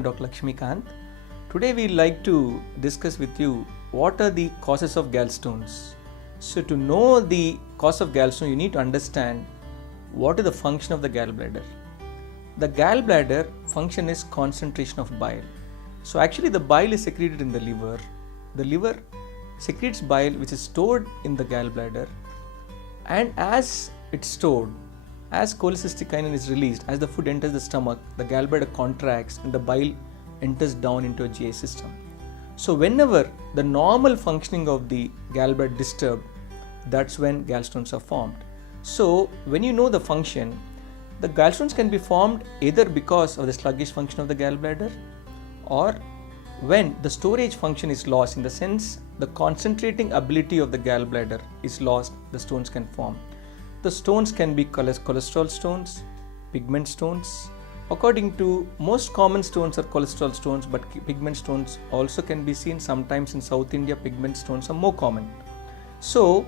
I'm Dr. Lakshmikant. Today we'd like to discuss with you what are the causes of gallstones. So to know the cause of gallstone, you need to understand what is the function of the gallbladder. The gallbladder function is concentration of bile. So actually the bile is secreted in the liver. The liver secretes bile which is stored in the gallbladder, and as it's stored, as cholecystokinin is released, as the food enters the stomach, the gallbladder contracts and the bile enters down into a GI system. So whenever the normal functioning of the gallbladder disturbed, that's when gallstones are formed. So when you know the function, the gallstones can be formed either because of the sluggish function of the gallbladder, or when the storage function is lost, in the sense the concentrating ability of the gallbladder is lost, the stones can form. The stones can be cholesterol stones, pigment stones. According to most common stones are cholesterol stones, but pigment stones also can be seen. Sometimes in South India, pigment stones are more common. So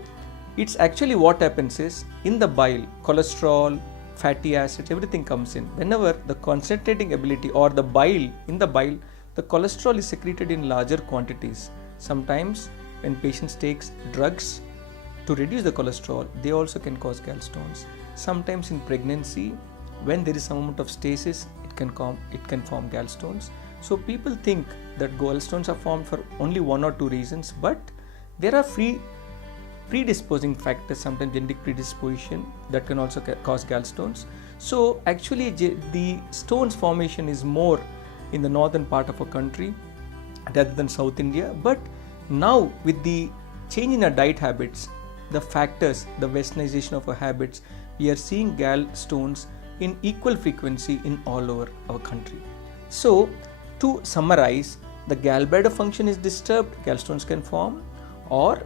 it's actually what happens is, in the bile, cholesterol, fatty acids, everything comes in. Whenever the concentrating ability or the bile, in the bile, the cholesterol is secreted in larger quantities. Sometimes when patients takes drugs to reduce the cholesterol, they also can cause gallstones. Sometimes in pregnancy, when there is some amount of stasis, it can form gallstones. So people think that gallstones are formed for only one or two reasons, but there are predisposing factors, sometimes genetic predisposition, that can also cause gallstones. So actually the stones formation is more in the northern part of our country rather than South India. But now with the change in our diet habits, the factors, the westernization of our habits, we are seeing gallstones in equal frequency in all over our country. So to summarize, the gallbladder function is disturbed, gallstones can form, or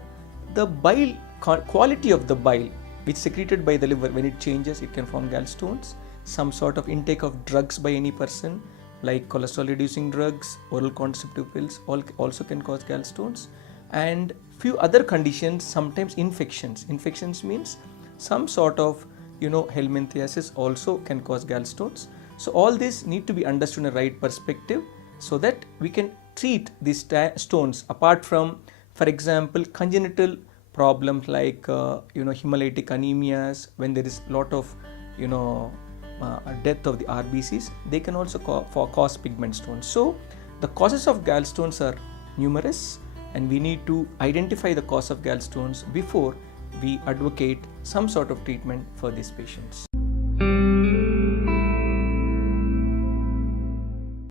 the bile, quality of the bile which secreted by the liver, when it changes, it can form gallstones. Some sort of intake of drugs by any person, like cholesterol reducing drugs, oral contraceptive pills, also can cause gallstones. And few other conditions, sometimes infections. Infections means some sort of helminthiasis also can cause gallstones. So all this need to be understood in a right perspective, so that we can treat these stones apart from, for example, congenital problems like hemolytic anemias. When there is lot of death of the RBCs, they can also cause pigment stones. So the causes of gallstones are numerous, and we need to identify the cause of gallstones before we advocate some sort of treatment for these patients.